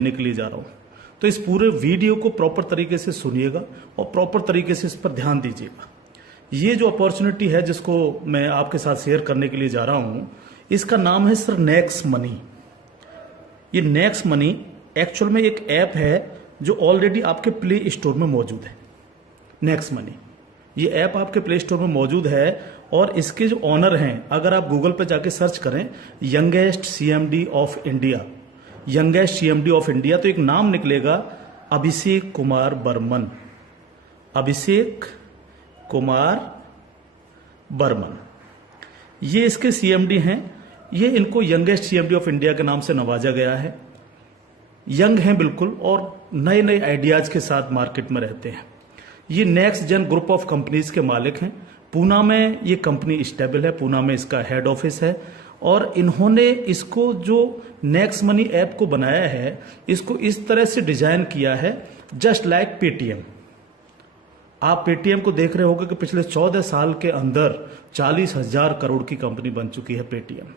देने के लिए जा रहा हूं। तो इस पूरे वीडियो को प्रॉपर तरीके से सुनिएगा और प्रॉपर तरीके से इस पर ध्यान दीजिएगा। ये जो अपॉर्चुनिटी है जिसको मैं आपके साथ शेयर करने के लिए जा रहा हूं, इसका नाम है सर नेक्स्ट मनी। ये नेक्स्ट मनी एक्चुअल में एक ऐप है जो ऑलरेडी आपके प्ले स्टोर में मौजूद है। नेक्स्ट मनी ये ऐप आपके प्ले स्टोर में मौजूद है और इसके जो ऑनर हैं, अगर आप गूगल पे जाके सर्च करें youngest CMD of India, youngest CMD of India, तो एक नाम निकलेगा अभिषेक कुमार बर्मन। अभिषेक कुमार बर्मन ये इसके सीएमडी हैं। ये इनको यंगेस्ट सीएमडी ऑफ इंडिया के नाम से नवाजा गया है। यंग हैं बिल्कुल और नए नए आइडियाज के साथ मार्केट में रहते हैं। ये next gen group of companies के मालिक हैं। पूना में ये कंपनी स्टेबल है, पूना में इसका हेड ऑफिस है और इन्होंने इसको जो नेक्स्ट मनी ऐप को बनाया है, इसको इस तरह से डिजाइन किया है जस्ट लाइक पेटीएम। आप पेटीएम को देख रहे होंगे कि पिछले 14 साल के अंदर 40,000 करोड़ की कंपनी बन चुकी है पेटीएम।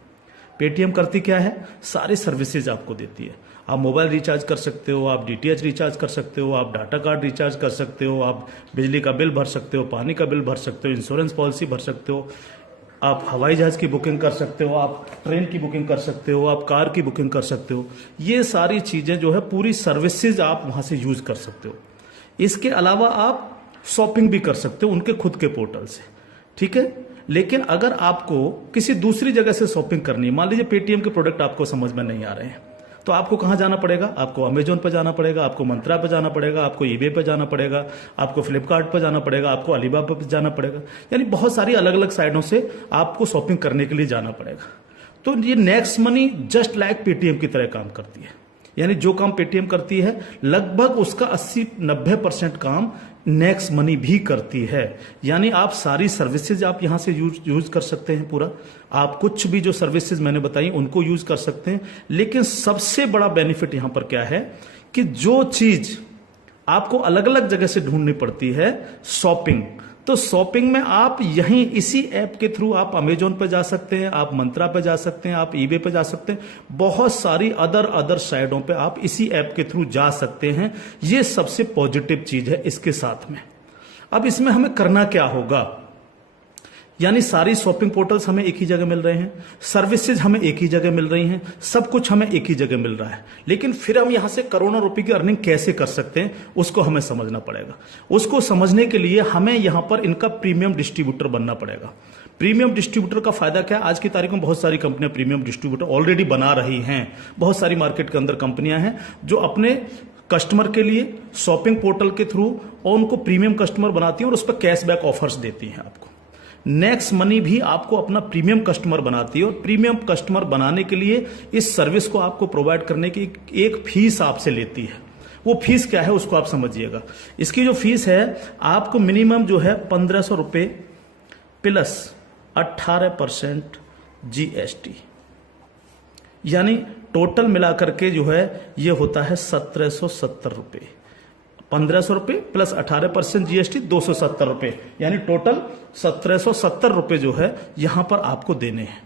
पेटीएम करती क्या है? सारी सर्विसेज आपको देती है। आप मोबाइल रिचार्ज कर सकते हो, आप डीटीएच रिचार्ज कर सकते हो, आप डाटा कार्ड रिचार्ज कर सकते हो, आप बिजली का बिल भर सकते हो, पानी का बिल भर सकते हो, इंश्योरेंस पॉलिसी भर सकते हो, आप हवाई जहाज की बुकिंग कर सकते हो, आप ट्रेन की बुकिंग कर सकते हो, आप कार की बुकिंग कर सकते हो। ये सारी चीजें जो है पूरी सर्विसेज आप वहां से यूज कर सकते हो। इसके अलावा आप शॉपिंग भी कर सकते हो उनके खुद के पोर्टल से, ठीक है। लेकिन अगर आपको किसी दूसरी जगह से शॉपिंग करनी है, मान लीजिए पेटीएम के प्रोडक्ट आपको समझ में नहीं आ रहे हैं, तो आपको कहां जाना पड़ेगा? आपको अमेजोन पर जाना पड़ेगा, आपको मंत्रा पर जाना पड़ेगा, आपको ईबे पर जाना पड़ेगा, आपको फ्लिपकार्ट पर जाना पड़ेगा, आपको अलीबाबा पर जाना पड़ेगा। यानी बहुत सारी अलग अलग साइटों से आपको शॉपिंग करने के लिए जाना पड़ेगा। तो ये next money just like Paytm की तरह काम करती है। यानी जो काम पेटीएम करती है लगभग उसका 80-90% काम नेक्स्ट मनी भी करती है। यानी आप सारी सर्विसेज आप यहां से यूज कर सकते हैं पूरा। आप कुछ भी जो सर्विसेज मैंने बताई उनको यूज कर सकते हैं। लेकिन सबसे बड़ा बेनिफिट यहां पर क्या है कि जो चीज आपको अलग अलग जगह से ढूंढनी पड़ती है, शॉपिंग, तो शॉपिंग में आप यहीं इसी ऐप के थ्रू आप अमेजोन पे जा सकते हैं, आप मंत्रा पे जा सकते हैं, आप ईबे पे जा सकते हैं, बहुत सारी अदर साइटों पे आप इसी ऐप के थ्रू जा सकते हैं। ये सबसे पॉजिटिव चीज है इसके साथ में। अब इसमें हमें करना क्या होगा? यानी सारी शॉपिंग पोर्टल्स हमें एक ही जगह मिल रहे हैं, सर्विसेज हमें एक ही जगह मिल रही हैं, सब कुछ हमें एक ही जगह मिल रहा है। लेकिन फिर हम यहां से करोड़ों रुपए की अर्निंग कैसे कर सकते हैं उसको हमें समझना पड़ेगा। उसको समझने के लिए हमें यहां पर इनका प्रीमियम डिस्ट्रीब्यूटर बनना पड़ेगा। प्रीमियम डिस्ट्रीब्यूटर का फायदा क्या है? आज की तारीख में बहुत सारी कंपनियां प्रीमियम डिस्ट्रीब्यूटर ऑलरेडी बना रही हैं। बहुत सारी मार्केट के अंदर कंपनियां हैं जो अपने कस्टमर के लिए शॉपिंग पोर्टल के थ्रू और उनको प्रीमियम कस्टमर बनाती हैं और उस पर कैशबैक ऑफर्स देती हैं आपको। नेक्स्ट मनी भी आपको अपना प्रीमियम कस्टमर बनाती है और प्रीमियम कस्टमर बनाने के लिए इस सर्विस को आपको प्रोवाइड करने की एक फीस आपसे लेती है। वो फीस क्या है उसको आप समझिएगा। इसकी जो फीस है आपको मिनिमम जो है 1,500 रुपए प्लस 18% जीएसटी, यानी टोटल मिलाकर के जो है ये होता है 1,770 रुपए। 1,500 रुपए प्लस 18% जीएसटी 270 रुपए, यानी टोटल 1,770 रुपए जो है यहां पर आपको देने हैं।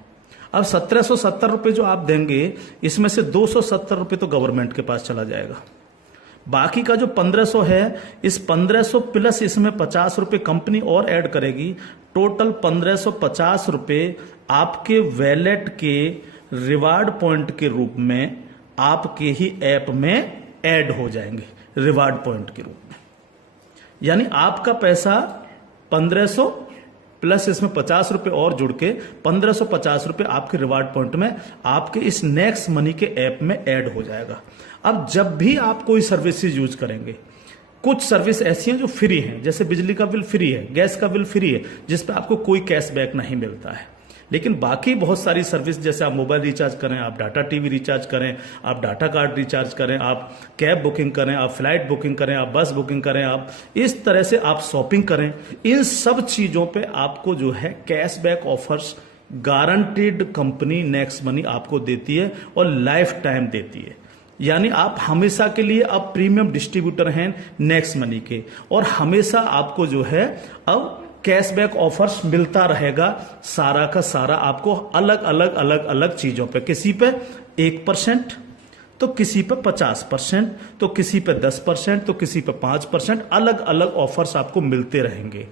अब 1,770 रुपए जो आप देंगे, इसमें से 270 रुपए तो गवर्नमेंट के पास चला जाएगा। बाकी का जो 1,500 है, इस 1,500 प्लस इसमें 50 रुपए कंपनी और ऐड करेगी। टोटल 1,550 रुपए आपके वैलेट के रिवार्ड पॉइंट के रूप में आपके ही ऐप में ऐड हो जाएंगे, रिवार्ड पॉइंट के रूप में। यानी आपका पैसा 1,500 प्लस इसमें 50 रुपए और जुड़ के 1,550 रुपए आपके रिवार्ड पॉइंट में आपके इस नेक्स्ट मनी के ऐप में ऐड हो जाएगा। अब जब भी आप कोई सर्विसेज यूज करेंगे, कुछ सर्विस ऐसी हैं जो फ्री हैं, जैसे बिजली का बिल फ्री है, गैस का बिल फ्री है, जिसपे आपको कोई कैशबैक नहीं मिलता है। लेकिन बाकी बहुत सारी सर्विस, जैसे आप मोबाइल रिचार्ज करें, आप डाटा टीवी रिचार्ज करें, आप डाटा कार्ड रिचार्ज करें, आप कैब बुकिंग करें, आप फ्लाइट बुकिंग करें, आप बस बुकिंग करें, आप इस तरह से आप शॉपिंग करें, इन सब चीजों पे आपको जो है cashback offers guaranteed company next money आपको देती है और लाइफ टाइम देती है। यानी आप हमेशा के लिए अब प्रीमियम डिस्ट्रीब्यूटर हैं नेक्स्ट मनी के और हमेशा आपको जो है अब कैशबैक ऑफर्स मिलता रहेगा। सारा का सारा आपको अलग अलग चीजों पे, किसी पे 1%, तो किसी पे 50%, तो किसी पे 10%, तो किसी पे 5%, अलग अलग ऑफर्स आपको मिलते रहेंगे।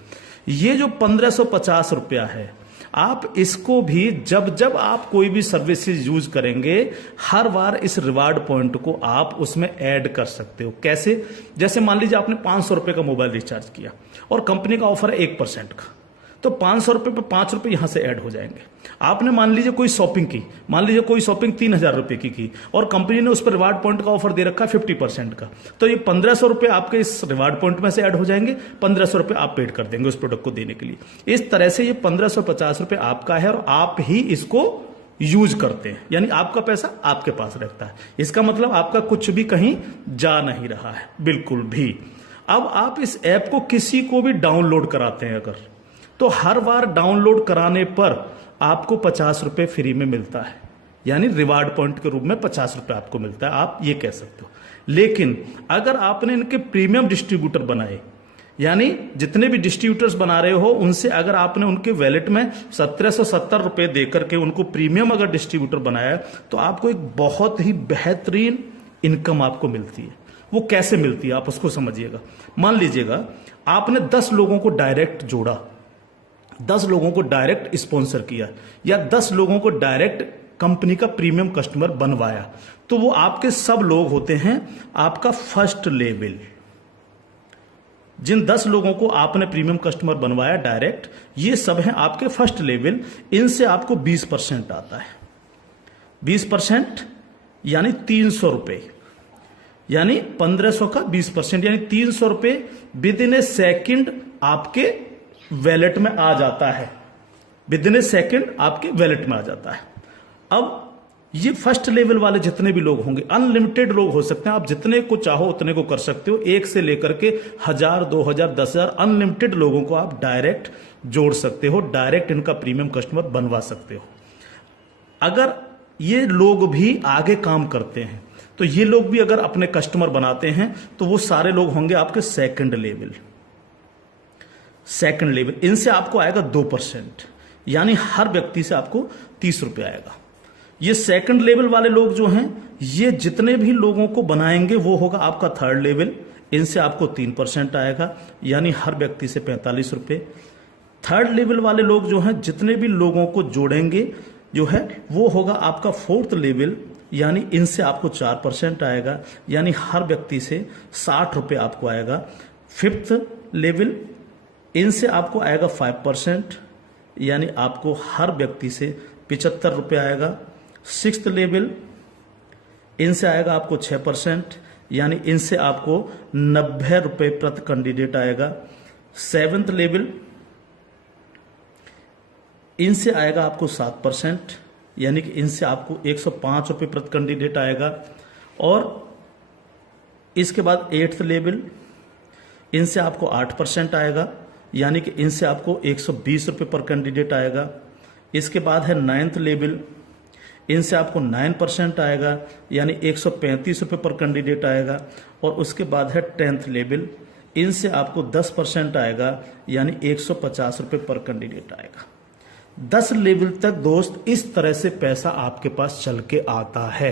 ये जो 1550 रुपया है, आप इसको भी जब जब आप कोई भी सर्विसेज यूज करेंगे, हर बार इस रिवार्ड पॉइंट को आप उसमें ऐड कर सकते हो। कैसे? जैसे मान लीजिए आपने 500 रुपए का मोबाइल रिचार्ज किया और कंपनी का ऑफर है 1% का, तो 500 रुपए पे 5 रुपए यहां से ऐड हो जाएंगे। आपने मान लीजिए कोई शॉपिंग की, मान लीजिए कोई शॉपिंग 3000 रुपए की और कंपनी ने उस पर रिवार्ड पॉइंट का ऑफर दे रखा है 50% का, तो ये 1500 रुपए आपके इस रिवार्ड पॉइंट में से ऐड हो जाएंगे, 1500 रुपए आप पेड कर देंगे उस प्रोडक्ट को देने के लिए। इस तरह से ये 1550 रुपए आपका है और आप ही इसको यूज करते हैं, यानी आपका पैसा आपके पास रहता है। इसका मतलब आपका कुछ भी कहीं जा नहीं रहा है, बिल्कुल भी। अब आप इस ऐप को किसी को भी डाउनलोड कराते हैं अगर, तो हर बार डाउनलोड कराने पर आपको 50 रुपए फ्री में मिलता है, यानी रिवार्ड पॉइंट के रूप में 50 रुपए आपको मिलता है, आप ये कह सकते हो। लेकिन अगर आपने इनके प्रीमियम डिस्ट्रीब्यूटर बनाए, यानी जितने भी डिस्ट्रीब्यूटर्स बना रहे हो उनसे अगर आपने उनके वैलेट में 1770 रुपए देकर के उनको प्रीमियम अगर डिस्ट्रीब्यूटर बनाया, तो आपको एक बहुत ही बेहतरीन इनकम आपको मिलती है। वो कैसे मिलती है आप उसको समझिएगा। मान लीजिएगा आपने 10 लोगों को डायरेक्ट जोड़ा, 10 लोगों को डायरेक्ट स्पॉन्सर किया, या 10 लोगों को डायरेक्ट कंपनी का प्रीमियम कस्टमर बनवाया, तो वो आपके सब लोग होते हैं आपका फर्स्ट लेवल। जिन 10 लोगों को आपने प्रीमियम कस्टमर बनवाया डायरेक्ट, ये सब हैं आपके फर्स्ट लेवल। इनसे आपको 20% आता है। 20% यानी 300 रुपए, यानी 1500 का 20%, यानी 300 रुपए विद इन ए सेकेंड आपके वैलेट में आ जाता है। विद इन ए सेकेंड आपके वैलेट में आ जाता है। अब ये फर्स्ट लेवल वाले जितने भी लोग होंगे, अनलिमिटेड लोग हो सकते हैं, आप जितने को चाहो उतने को कर सकते हो, 1 से लेकर के 1000, 2000, 10,000 अनलिमिटेड लोगों को आप डायरेक्ट जोड़ सकते हो, डायरेक्ट इनका प्रीमियम कस्टमर बनवा सकते हो। अगर ये लोग भी आगे काम करते हैं, तो ये लोग भी अगर अपने कस्टमर बनाते हैं, तो वो सारे लोग होंगे आपके सेकंड लेवल। सेकंड लेवल, इनसे आपको आएगा 2%, यानी हर व्यक्ति से आपको 30 रुपए आएगा। ये सेकंड लेवल वाले लोग जो हैं, ये जितने भी लोगों को बनाएंगे वो होगा आपका थर्ड लेवल। इनसे आपको 3% आएगा, यानी हर व्यक्ति से 45 रुपए। थर्ड लेवल वाले लोग जो हैं, जितने भी लोगों को जोड़ेंगे जो है, वो होगा आपका फोर्थ लेवल, यानी इनसे आपको 4% आएगा, यानी हर व्यक्ति से 60 रुपए आपको आएगा। फिफ्थ लेवल, इनसे आपको आएगा 5%, यानी आपको हर व्यक्ति से 75 रुपए आएगा। सिक्स्थ लेवल, इनसे आएगा आपको 6%, यानी इनसे आपको 90 रुपए प्रति कैंडिडेट आएगा। सेवेंथ लेवल, इनसे आएगा आपको 7%, यानी कि इनसे आपको 105 रुपए प्रति कैंडिडेट आएगा। और इसके बाद एट्थ लेवल, इनसे आपको 8% आएगा, यानी कि इनसे आपको 120 रुपए पर कैंडिडेट आएगा। इसके बाद है नाइन्थ लेवल, इनसे आपको 9% आएगा, यानी 135 रुपए पर कैंडिडेट आएगा। और उसके बाद है 10th लेवल, इनसे आपको 10% आएगा, यानी 150 रुपए पर कैंडिडेट आएगा। 10 लेवल तक दोस्त इस तरह से पैसा आपके पास चल के आता है।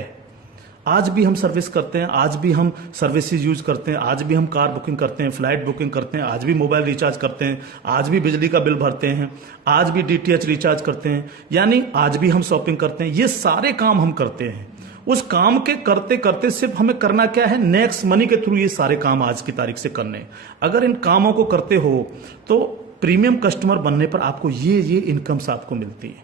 आज भी हम सर्विस करते हैं, आज भी हम सर्विसेज यूज करते हैं, आज भी हम कार बुकिंग करते हैं, फ्लाइट बुकिंग करते हैं, आज भी मोबाइल रिचार्ज करते हैं, आज भी बिजली का बिल भरते हैं, आज भी DTH रिचार्ज करते हैं, यानी आज भी हम शॉपिंग करते हैं। ये सारे काम हम करते हैं। उस काम के करते करते सिर्फ हमें करना क्या है, नेक्स्ट मनी के थ्रू ये सारे काम आज की तारीख से करने। अगर इन कामों को करते हो तो प्रीमियम कस्टमर बनने पर आपको ये इनकम्स आपको मिलती है।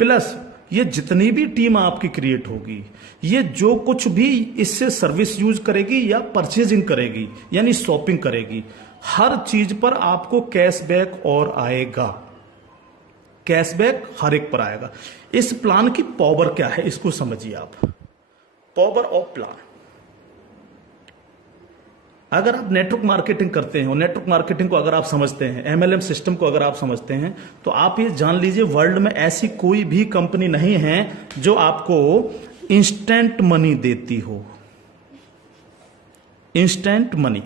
प्लस ये जितनी भी टीम आपकी क्रिएट होगी, ये जो कुछ भी इससे सर्विस यूज करेगी या परचेजिंग करेगी, यानी शॉपिंग करेगी, हर चीज पर आपको कैशबैक और आएगा। कैशबैक हर एक पर आएगा। इस प्लान की पावर क्या है, इसको समझिए आप। पावर ऑफ प्लान, अगर आप नेटवर्क मार्केटिंग करते हैं और नेटवर्क मार्केटिंग को अगर आप समझते हैं, MLM सिस्टम को अगर आप समझते हैं, तो आप ये जान लीजिए वर्ल्ड में ऐसी कोई भी कंपनी नहीं है जो आपको इंस्टेंट मनी देती हो। इंस्टेंट मनी,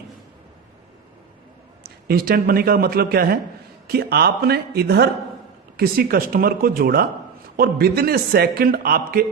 इंस्टेंट मनी का मतलब क्या है कि आपने इधर किसी कस्टमर को जोड़ा और विद इन ए सेकंड आपके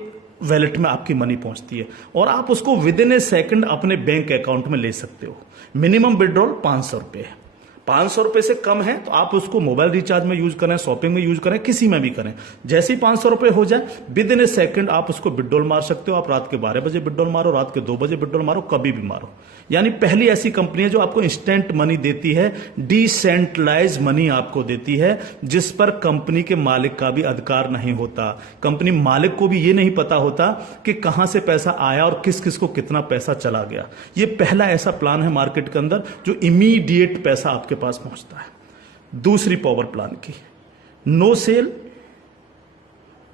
वैलेट में आपकी मनी पहुंचती है और आप उसको विद इन ए सेकंड अपने बैंक अकाउंट में ले सकते हो। मिनिमम विड्रॉल 500 रुपये है। 500 रुपये से कम है तो आप उसको मोबाइल रिचार्ज में यूज करें, शॉपिंग में यूज करें, किसी में भी करें। जैसे ही 500 रुपये हो जाए विद इन ए सेकंड आप उसको विड्रॉल मार सकते हो। आप रात के 12 बजे विड्रॉल मारो, रात के 2 बजे विड्रॉल मारो, कभी भी मारो। यानी पहली ऐसी कंपनी है जो आपको इंस्टेंट मनी देती है, डिसेंट्रलाइज मनी आपको देती है, जिस पर कंपनी के मालिक का भी अधिकार नहीं होता। कंपनी मालिक को भी ये नहीं पता होता कि कहां से पैसा आया और किस किस को कितना पैसा चला गया। ये पहला ऐसा प्लान है मार्केट के अंदर जो इमीडिएट पैसा आपके पास पहुंचता है। दूसरी पावर प्लान की, नो सेल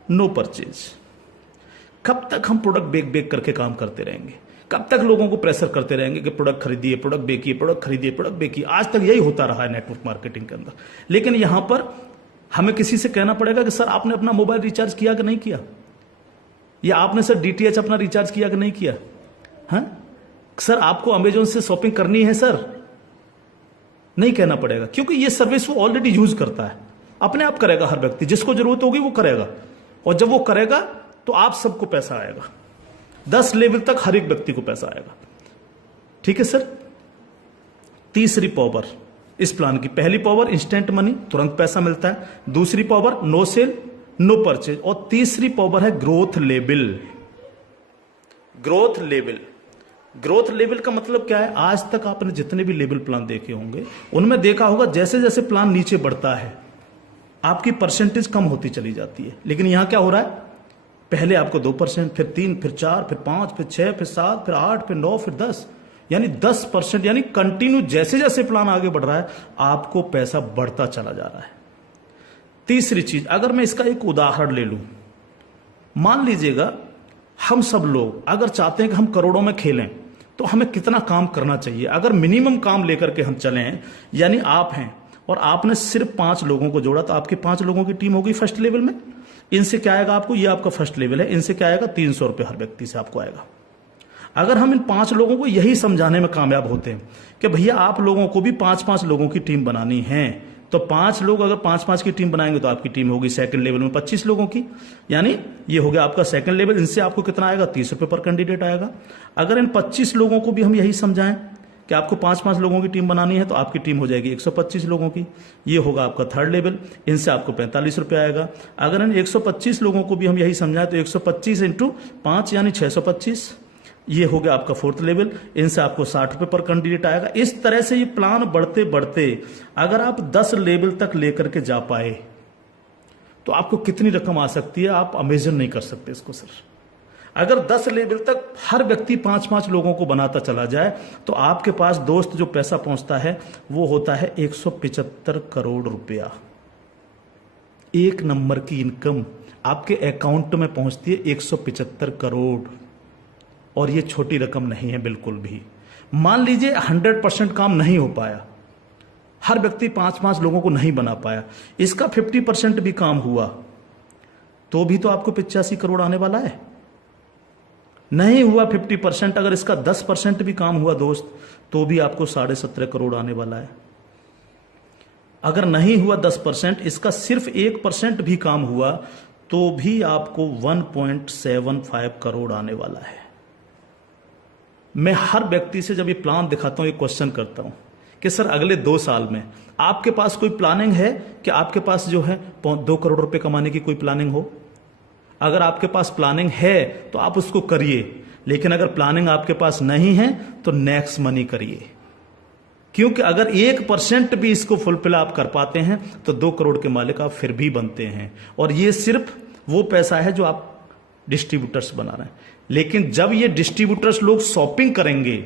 नो परचेज। कब तक हम प्रोडक्ट बेक बेक करके काम करते रहेंगे? कब तक लोगों को प्रेशर करते रहेंगे कि प्रोडक्ट खरीदिए, प्रोडक्ट बेकिए, प्रोडक्ट खरीदिए, प्रोडक्ट बेकिए? आज तक यही होता रहा है नेटवर्क मार्केटिंग के अंदर। लेकिन यहां पर हमें किसी से कहना पड़ेगा कि सर आपने अपना मोबाइल रिचार्ज किया कि नहीं किया, या आपने सर डीटीएच अपना रिचार्ज किया कि नहीं किया? हाँ सर आपको अमेजोन से शॉपिंग करनी है सर, नहीं कहना पड़ेगा, क्योंकि ये सर्विस वो ऑलरेडी यूज करता है। अपने आप करेगा, हर व्यक्ति जिसको जरूरत होगी वो करेगा, और जब वो करेगा तो आप सबको पैसा आएगा। 10 लेवल तक हर एक व्यक्ति को पैसा आएगा। ठीक है सर। तीसरी पावर इस प्लान की, पहली पावर इंस्टेंट मनी, तुरंत पैसा मिलता है। दूसरी power no sale no purchase, और तीसरी पावर है growth level. Growth level, growth level का मतलब क्या है? आज तक आपने जितने भी लेवल प्लान देखे होंगे उनमें देखा होगा जैसे जैसे प्लान नीचे बढ़ता है आपकी परसेंटेज कम होती चली जाती है। लेकिन यहां क्या हो रहा है? पहले आपको 2%, फिर 3, फिर 4, फिर 5, फिर 6, फिर 7, फिर 8, फिर 9, फिर 10, यानी 10%, यानी कंटिन्यू जैसे जैसे प्लान आगे बढ़ रहा है आपको पैसा बढ़ता चला जा रहा है। तीसरी चीज, अगर मैं इसका एक उदाहरण ले लूं, मान लीजिएगा हम सब लोग अगर चाहते हैं कि हम करोड़ों में खेलें तो हमें कितना काम करना चाहिए? अगर मिनिमम काम लेकर के हम चलें, यानी आप हैं और आपने सिर्फ 5 लोगों को जोड़ा तो आपकी 5 लोगों की टीम होगी फर्स्ट लेवल में। इनसे क्या आएगा आपको? ये आपका फर्स्ट लेवल है। इनसे क्या आएगा? 300 रुपये हर व्यक्ति से आपको आएगा। अगर हम इन 5 लोगों को यही समझाने में कामयाब होते हैं कि भैया आप लोगों को भी 5-5 लोगों की टीम बनानी है, तो 5 लोग अगर 5-5 की टीम बनाएंगे तो आपकी टीम होगी सेकंड लेवल में 25 लोगों की, यानी ये हो गया आपका सेकंड लेवल। इनसे आपको कितना आएगा? 30 रुपये पर कैंडिडेट आएगा। अगर इन 25 लोगों को भी हम यही समझाएं कि आपको 5-5 लोगों की टीम बनानी है तो आपकी टीम हो जाएगी 125 लोगों की, ये होगा आपका थर्ड लेवल। इनसे आपको 45 रुपये आएगा। अगर इन 125 लोगों को भी हम यही समझाएं तो 125 × 5 यानी 625, ये हो गया आपका फोर्थ लेवल। इनसे आपको 60 रुपये पर कैंडिडेट आएगा। इस तरह से ये प्लान बढ़ते बढ़ते अगर आप 10 लेवल तक लेकर के जा पाए तो आपको कितनी रकम आ सकती है आप इमेजिन नहीं कर सकते इसको सर। अगर 10 लेवल तक हर व्यक्ति 5-5 लोगों को बनाता चला जाए तो आपके पास दोस्त जो पैसा पहुंचता है वो होता है 175 करोड़ रुपया। एक नंबर की इनकम आपके अकाउंट में पहुंचती है 175 करोड़, और ये छोटी रकम नहीं है बिल्कुल भी। मान लीजिए 100% काम नहीं हो पाया, हर व्यक्ति 5-5 लोगों को नहीं बना पाया, इसका 50% भी काम हुआ तो भी तो आपको 85 करोड़ आने वाला है। नहीं हुआ 50%, अगर इसका 10% भी काम हुआ दोस्त तो भी आपको 17.5 करोड़ आने वाला है। अगर नहीं हुआ 10%, इसका सिर्फ 1% भी काम हुआ तो भी आपको 1.75 करोड़ आने वाला है। मैं हर व्यक्ति से जब ये प्लान दिखाता हूं एक क्वेश्चन करता हूं कि सर अगले 2 साल में आपके पास कोई प्लानिंग है कि आपके पास जो है 2 करोड़ रुपए कमाने की कोई प्लानिंग हो? अगर आपके पास प्लानिंग है तो आप उसको करिए, लेकिन अगर प्लानिंग आपके पास नहीं है तो नेक्स्ट मनी करिए, क्योंकि अगर 1% भी इसको फुलफिल आप कर पाते हैं तो 2 करोड़ के मालिक आप फिर भी बनते हैं। और ये सिर्फ वो पैसा है जो आप डिस्ट्रीब्यूटर्स बना रहे हैं। लेकिन जब ये डिस्ट्रीब्यूटर्स लोग शॉपिंग करेंगे,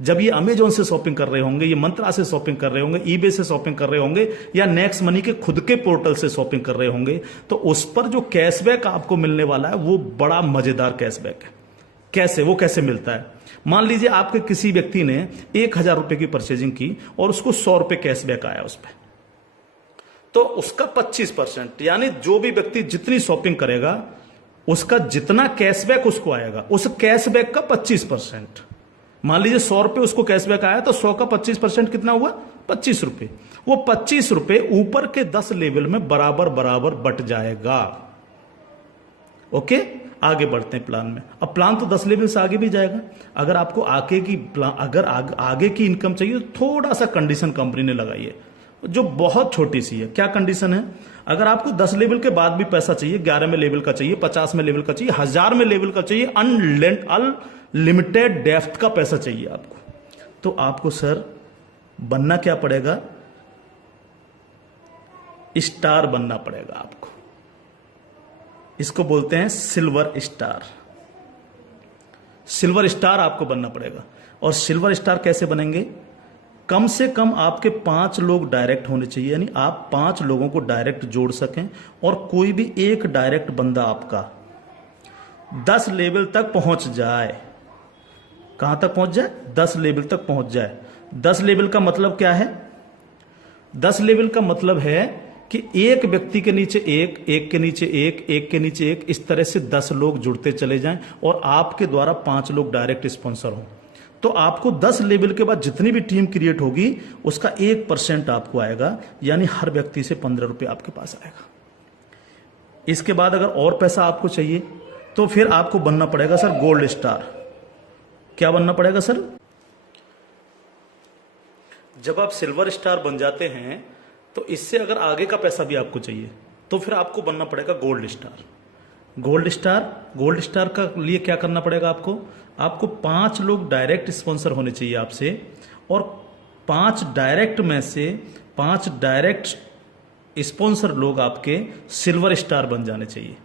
जब ये अमेजोन से शॉपिंग कर रहे होंगे, ये मंत्रा से शॉपिंग कर रहे होंगे, ईबे से शॉपिंग कर रहे होंगे, या नेक्स्ट मनी के खुद के पोर्टल से शॉपिंग कर रहे होंगे, तो उस पर जो कैशबैक आपको मिलने वाला है वो बड़ा मजेदार कैशबैक है। कैसे? वो कैसे मिलता है? मान लीजिए आपके किसी व्यक्ति ने 1000 रुपए की परचेजिंग की और उसको 100 रुपए कैशबैक आया उस पर, तो उसका 25%, यानी जो भी व्यक्ति जितनी शॉपिंग करेगा उसका जितना कैशबैक उसको आएगा, उस कैशबैक का 25%। मान लीजिए 100 रुपए उसको कैशबैक आया तो 100 का 25% कितना हुआ? 25 रुपए। वो 25 रुपए ऊपर के 10 लेवल में बराबर बराबर बट जाएगा। ओके, आगे बढ़ते हैं प्लान में। अब प्लान तो 10 लेवल से आगे भी जाएगा। अगर आपको आगे की इनकम चाहिए तो थोड़ा सा कंडीशन कंपनी ने लगाई है जो बहुत छोटी सी है। क्या कंडीशन है? अगर आपको 10 लेवल के बाद भी पैसा चाहिए, 11 में लेवल का चाहिए, 50 में लेवल का चाहिए, 1000 में लेवल का चाहिए, अनलिमिटेड डेप्थ का पैसा चाहिए आपको, तो आपको सर बनना क्या पड़ेगा? स्टार बनना पड़ेगा आपको। इसको बोलते हैं सिल्वर स्टार। सिल्वर स्टार आपको बनना पड़ेगा। और सिल्वर स्टार कैसे बनेंगे? कम से कम आपके 5 लोग डायरेक्ट होने चाहिए, यानी आप 5 लोगों को डायरेक्ट जोड़ सकें और कोई भी एक डायरेक्ट बंदा आपका 10 लेवल तक पहुंच जाए। कहां तक पहुंच जाए? 10 लेवल तक पहुंच जाए। 10 लेवल का मतलब क्या है? 10 लेवल का मतलब है कि एक व्यक्ति के नीचे एक, एक के नीचे एक, एक के नीचे एक, इस तरह से 10 लोग जुड़ते चले जाएं और आपके द्वारा 5 लोग डायरेक्ट स्पॉन्सर हों। तो आपको 10 लेवल के बाद जितनी भी टीम क्रिएट होगी उसका 1% आपको आएगा, यानी हर व्यक्ति से 15 रुपये आपके पास आएगा। इसके बाद अगर और पैसा आपको चाहिए तो फिर आपको बनना पड़ेगा सर गोल्ड स्टार। क्या बनना पड़ेगा सर? जब आप सिल्वर स्टार बन जाते हैं तो इससे अगर आगे का पैसा भी आपको चाहिए तो फिर आपको बनना पड़ेगा गोल्ड स्टार। गोल्ड स्टार का लिए क्या करना पड़ेगा आपको 5 लोग डायरेक्ट स्पॉन्सर होने चाहिए आपसे, और 5 डायरेक्ट में से 5 डायरेक्ट स्पॉन्सर लोग आपके सिल्वर स्टार बन जाने चाहिए।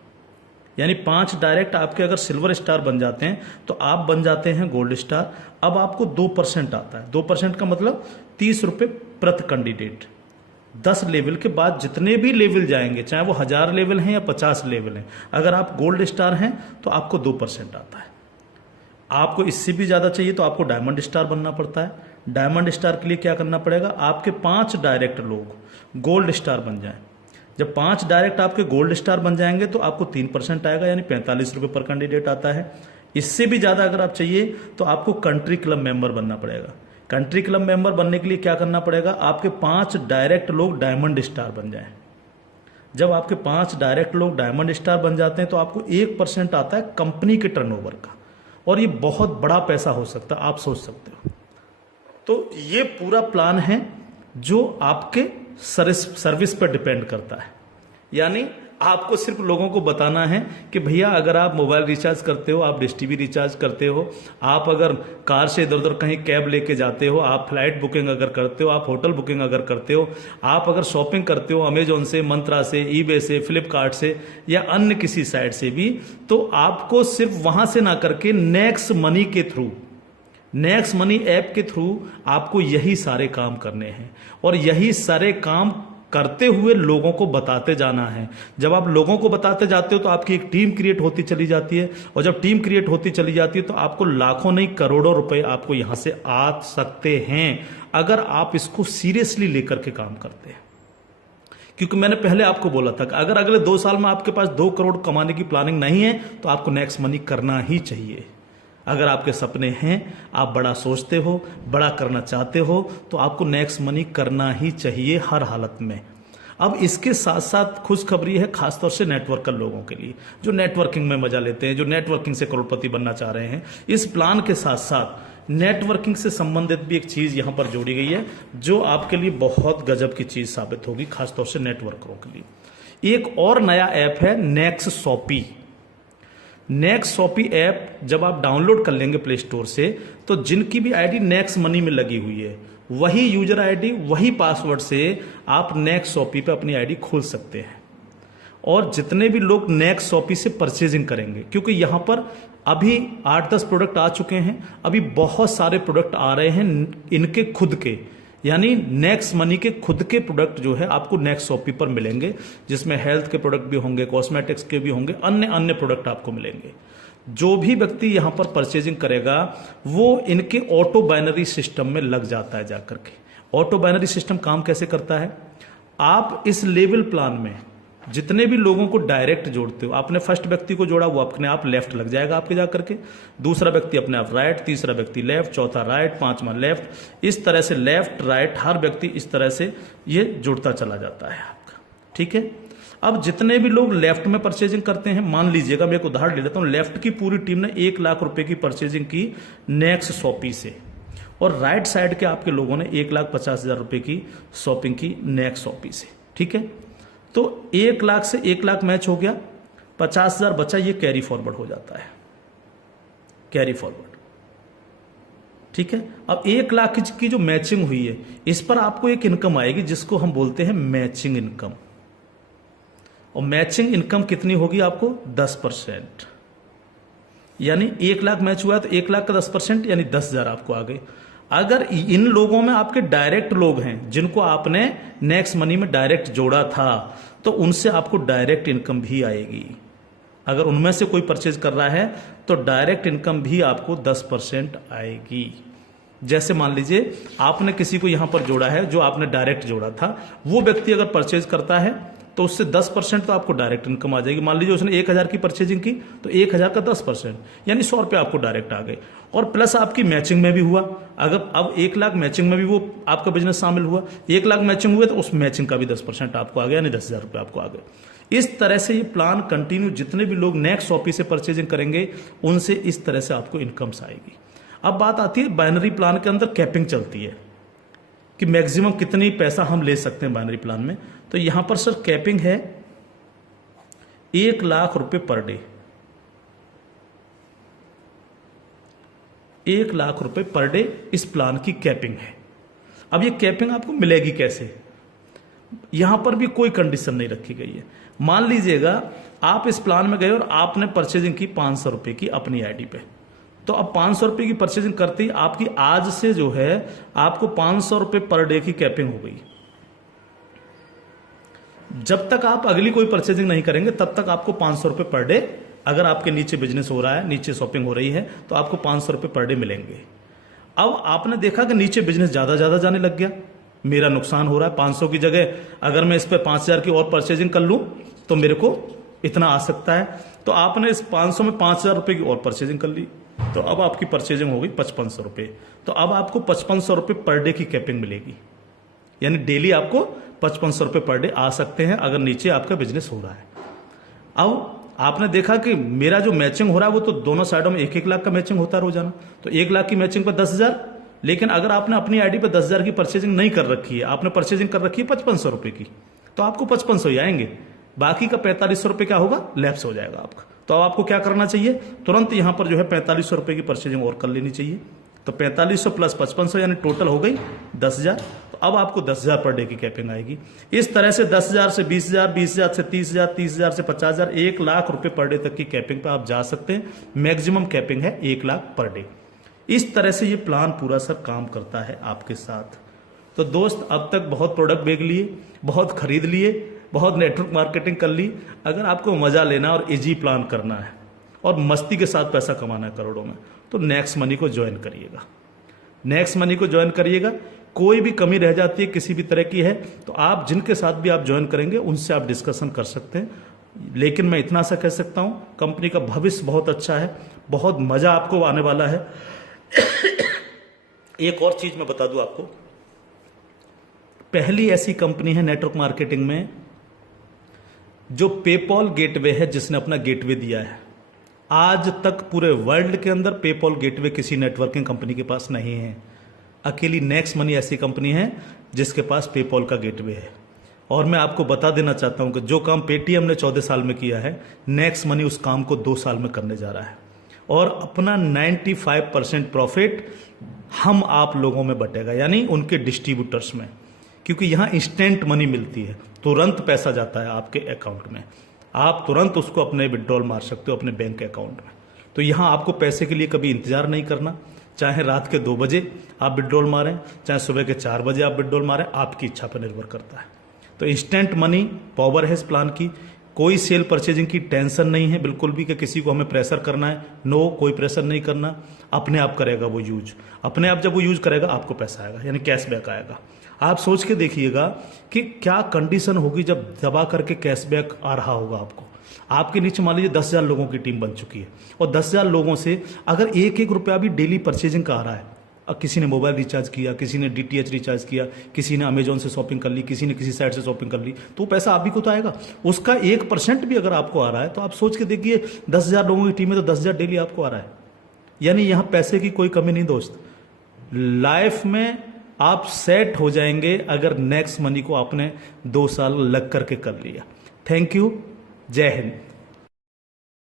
यानी 5 डायरेक्ट आपके अगर सिल्वर स्टार बन जाते हैं तो आप बन जाते हैं गोल्ड स्टार। अब आपको 2% आता है। 2% का मतलब 30 रुपये प्रति कैंडिडेट। 10 लेवल के बाद जितने भी लेवल जाएंगे, चाहे वो 1000 लेवल हैं या 50 लेवल हैं, अगर आप गोल्ड स्टार हैं तो आपको 2% आता है। आपको इससे भी ज्यादा चाहिए तो आपको डायमंड स्टार बनना पड़ता है। डायमंड स्टार के लिए क्या करना पड़ेगा? आपके 5 डायरेक्ट लोग गोल्ड स्टार बन जाएं। जब 5 डायरेक्ट आपके गोल्ड स्टार बन जाएंगे तो आपको 3% आएगा, यानी 45 रुपये पर कैंडिडेट आता है। इससे भी ज्यादा अगर आप चाहिए तो आपको कंट्री क्लब मेंबर बनना पड़ेगा। कंट्री क्लब मेंबर बनने के लिए क्या करना पड़ेगा? आपके 5 डायरेक्ट लोग डायमंड स्टार बन जाएं। जब आपके 5 डायरेक्ट लोग डायमंड स्टार बन जाते हैं तो आपको 1% आता है कंपनी के टर्नओवर का, और ये बहुत बड़ा पैसा हो सकता है, आप सोच सकते हो। तो ये पूरा प्लान है जो आपके सर्विस पर डिपेंड करता है। यानी आपको सिर्फ लोगों को बताना है कि भैया अगर आप मोबाइल रिचार्ज करते हो, आप डिश टीवी रिचार्ज करते हो, आप अगर कार से इधर उधर कहीं कैब लेके जाते हो, आप फ्लाइट बुकिंग अगर करते हो, आप होटल बुकिंग अगर करते हो, आप अगर शॉपिंग करते हो अमेजोन से, मंत्रा से, ईबे से, फ्लिपकार्ट से या अन्य किसी साइट से भी, तो आपको सिर्फ वहां से ना करके नेक्स्ट मनी के थ्रू, नेक्स्ट मनी ऐप के थ्रू आपको यही सारे काम करने हैं और यही सारे काम करते हुए लोगों को बताते जाना है। जब आप लोगों को बताते जाते हो तो आपकी एक टीम क्रिएट होती चली जाती है, और जब टीम क्रिएट होती चली जाती है तो आपको लाखों नहीं करोड़ों रुपए आपको यहां से आ सकते हैं अगर आप इसको सीरियसली लेकर के काम करते हैं। क्योंकि मैंने पहले आपको बोला था कि अगर अगले 2 साल में आपके पास 2 करोड़ कमाने की प्लानिंग नहीं है तो आपको नेक्स्ट मनी करना ही चाहिए। अगर आपके सपने हैं, आप बड़ा सोचते हो, बड़ा करना चाहते हो, तो आपको नेक्स्ट मनी करना ही चाहिए हर हालत में। अब इसके साथ साथ खुशखबरी है खासतौर से नेटवर्कर लोगों के लिए जो नेटवर्किंग में मजा लेते हैं, जो नेटवर्किंग से करोड़पति बनना चाह रहे हैं। इस प्लान के साथ साथ नेटवर्किंग से संबंधित भी एक चीज यहां पर जोड़ी गई है जो आपके लिए बहुत गजब की चीज साबित होगी, खासतौर से नेटवर्करों के लिए। एक और नया ऐप है Next Shoppy. Next Shoppy app जब आप डाउनलोड कर लेंगे प्ले स्टोर से, तो जिनकी भी आईडी नेक्स्ट मनी में लगी हुई है वही यूजर आईडी, वही पासवर्ड से आप नेक्स्ट शॉपी पे अपनी आईडी खोल सकते हैं। और जितने भी लोग नेक्स्ट शॉपी से परचेजिंग करेंगे, क्योंकि यहां पर अभी 8-10 प्रोडक्ट आ चुके हैं, अभी बहुत सारे प्रोडक्ट आ रहे हैं इनके खुद के, यानी नेक्स्ट मनी के खुद के प्रोडक्ट जो है आपको नेक्स्ट शॉपी पर मिलेंगे, जिसमें हेल्थ के प्रोडक्ट भी होंगे, कॉस्मेटिक्स के भी होंगे, अन्य अन्य प्रोडक्ट आपको मिलेंगे। जो भी व्यक्ति यहां पर परचेजिंग करेगा वो इनके ऑटो बाइनरी सिस्टम में लग जाता है जाकर के। ऑटो बाइनरी सिस्टम काम कैसे करता है? आप इस लेवल प्लान में जितने भी लोगों को डायरेक्ट जोड़ते हो, आपने फर्स्ट व्यक्ति को जोड़ा, वो अपने आप लेफ्ट लग जाएगा आपके जाकर के, दूसरा व्यक्ति अपने आप राइट, तीसरा व्यक्ति लेफ्ट, चौथा राइट, पांचवा लेफ्ट, इस तरह से लेफ्ट राइट हर व्यक्ति इस तरह से ये जुड़ता चला जाता है आपका। ठीक है। अब जितने भी लोग लेफ्ट में परचेजिंग करते हैं, मान लीजिएगा मैं एक उदाहरण ले लेता हूं, लेफ्ट की पूरी टीम ने 1 लाख रुपए की परचेजिंग की नेक्स्ट शॉपी से, और राइट साइड के आपके लोगों ने 1,50,000 रुपए की शॉपिंग की नेक्स्ट शॉपी से। ठीक है, तो 1 लाख से 1 लाख मैच हो गया, 50,000 बचा, ये कैरी फॉरवर्ड हो जाता है, कैरी फॉरवर्ड। ठीक है, अब 1 लाख की जो मैचिंग हुई है, इस पर आपको एक इनकम आएगी जिसको हम बोलते हैं मैचिंग इनकम। और मैचिंग इनकम कितनी होगी आपको? 10%। यानी 1 लाख मैच हुआ है तो 1 लाख का 10% यानी 10,000 आपको आ गए। अगर इन लोगों में आपके डायरेक्ट लोग हैं जिनको आपने नेक्स्ट मनी में डायरेक्ट जोड़ा था, तो उनसे आपको डायरेक्ट इनकम भी आएगी। अगर उनमें से कोई परचेज कर रहा है तो डायरेक्ट इनकम भी आपको 10% आएगी। जैसे मान लीजिए आपने किसी को यहां पर जोड़ा है, जो आपने डायरेक्ट जोड़ा था, वो व्यक्ति अगर परचेज करता है तो उससे 10% तो आपको डायरेक्ट इनकम आ जाएगी। मान लीजिए उसने 1,000 की परचेजिंग की तो 1,000 का 10% यानी 100 रुपये आपको डायरेक्ट आ गए। और प्लस आपकी मैचिंग में भी हुआ, अगर अब 1 लाख मैचिंग में भी वो आपका बिजनेस शामिल हुआ, 1 लाख मैचिंग हुए तो उस मैचिंग का भी 10% आपको आ गया, यानी 10,000 रुपये आपको आ गए। इस तरह से ये प्लान कंटिन्यू, जितने भी लोग नेक्स्ट शॉपी से परचेजिंग करेंगे उनसे इस तरह से आपको इनकम्स आएगी। अब बात आती है बाइनरी प्लान के अंदर कैपिंग चलती है कि मैक्सिमम कितनी पैसा हम ले सकते हैं बाइनरी प्लान में। तो यहां पर सर कैपिंग है 1 लाख रुपए पर डे, 1 लाख रुपए पर डे इस प्लान की कैपिंग है। अब ये कैपिंग आपको मिलेगी कैसे? यहां पर भी कोई कंडीशन नहीं रखी गई है। मान लीजिएगा आप इस प्लान में गए और आपने परचेजिंग की 500 रुपए की अपनी आईडी पे, तो अब 500 रुपए की परचेजिंग करते ही आपकी आज से जो है आपको 500 रुपए पर डे की कैपिंग हो गई। जब तक आप अगली कोई परचेजिंग नहीं करेंगे तब तक आपको 500 रुपए पर डे, अगर आपके नीचे बिजनेस हो रहा है, नीचे शॉपिंग हो रही है, तो आपको 500 रुपए पर डे मिलेंगे। अब आपने देखा कि नीचे बिजनेस ज्यादा जाने लग गया, मेरा नुकसान हो रहा है, 500 की जगह अगर मैं इस पर 5,000 की और परचेजिंग कर लूं तो मेरे को इतना आ सकता है। तो आपने इस 500 में 5,000 रुपए की और परचेजिंग कर ली, तो अब आपकी परचेजिंग हो गई 5500 रुपए। तो अब आपको 5500 रुपए पर डे की कैपिंग मिलेगी, यानी डेली आपको 5500 रुपए पर डे आ सकते हैं अगर नीचे आपका बिजनेस हो रहा है। अब आपने देखा कि मेरा जो मैचिंग हो रहा है वो तो दोनों साइडों में 1-1 लाख का मैचिंग होता है रोजाना, तो 1 लाख की मैचिंग पर 10,000। लेकिन अगर आपने अपनी आईडी पर 10,000 की परचेजिंग नहीं कर रखी है, आपने परचेजिंग कर रखी है 5500 रुपए की, तो आपको 5500 ही आएंगे, बाकी का 4500 रुपए क्या होगा? लैप्स हो जाएगा आपका। तो अब आपको क्या करना चाहिए? तुरंत यहां पर जो है 4500 रुपए की परचेजिंग और कर लेनी चाहिए। तो 4500 प्लस 5500 यानी टोटल हो गई 10,000। तो अब आपको 10,000 पर डे की कैपिंग आएगी। इस तरह से 10,000 से 20,000, 20,000 से 30,000, 30,000 से 50,000, 1 लाख रुपए पर डे तक की कैपिंग पे आप जा सकते हैं। मैक्सिमम कैपिंग है 1 लाख पर डे। इस तरह से ये प्लान पूरा सर काम करता है आपके साथ। तो दोस्त, अब तक बहुत प्रोडक्ट बेच लिए, बहुत खरीद लिए, बहुत नेटवर्क मार्केटिंग कर ली। अगर आपको मजा लेना और इजी प्लान करना है और मस्ती के साथ पैसा कमाना है करोड़ों में, तो नेक्स्ट मनी को ज्वाइन करिएगा। नेक्स्ट मनी को ज्वाइन करिएगा। कोई भी कमी रह जाती है किसी भी तरह की है तो आप जिनके साथ भी आप ज्वाइन करेंगे उनसे आप डिस्कशन कर सकते हैं। लेकिन मैं इतना सा कह सकता हूं, कंपनी का भविष्य बहुत अच्छा है, बहुत मजा आपको आने वाला है। एक और चीज मैं बता दूं आपको, पहली ऐसी कंपनी है नेटवर्क मार्केटिंग में जो पेपॉल गेटवे है, जिसने अपना गेटवे दिया है। आज तक पूरे वर्ल्ड के अंदर पेपॉल गेटवे किसी नेटवर्किंग कंपनी के पास नहीं है। अकेली नेक्स्ट मनी ऐसी कंपनी है जिसके पास पेपॉल का गेटवे है। और मैं आपको बता देना चाहता हूं कि जो काम पेटीएम ने 14 साल में किया है, नेक्स्ट मनी उस काम को 2 साल में करने जा रहा है। और अपना 95% प्रॉफिट हम आप लोगों में बटेगा, यानी उनके डिस्ट्रीब्यूटर्स में, क्योंकि यहां इंस्टेंट मनी मिलती है, तुरंत पैसा जाता है आपके अकाउंट में, आप तुरंत उसको अपने विड्रॉल मार सकते हो अपने बैंक अकाउंट में। तो यहां आपको पैसे के लिए कभी इंतजार नहीं करना, चाहे रात के 2 बजे आप विड्रॉल मारें, चाहे सुबह के 4 बजे आप विड्रॉल मारें, आपकी इच्छा पर निर्भर करता है। तो इंस्टेंट मनी पावर है इस प्लान की। कोई सेल परचेजिंग की टेंशन नहीं है बिल्कुल भी कि किसी को हमें प्रेशर करना है। नो, कोई प्रेशर नहीं करना, अपने आप करेगा वो यूज। अपने आप जब वो यूज करेगा आपको पैसा आएगा, यानी कैशबैक आएगा। आप सोच के देखिएगा कि क्या कंडीशन होगी जब दबा करके कैशबैक आ रहा होगा आपको। आपके नीचे मान लीजिए 10,000 लोगों की टीम बन चुकी है और 10,000 लोगों से अगर 1-1 रुपया भी डेली परचेजिंग का आ रहा है किसी ने मोबाइल रिचार्ज किया, किसी ने डीटीएच रिचार्ज किया, किसी ने अमेजोन से शॉपिंग कर ली, किसी ने किसी साइट से शॉपिंग कर ली, तो वो पैसा आप भी को तो आएगा। उसका 1% भी अगर आपको आ रहा है तो आप सोच के देखिए 10,000 लोगों की टीम में तो 10,000 डेली आपको आ रहा है। यानी यहाँ पैसे की कोई कमी नहीं दोस्त। लाइफ में आप सेट हो जाएंगे अगर नेक्स्ट मनी को आपने 2 साल लग करके कर लिया। Thank you. जय हिंद।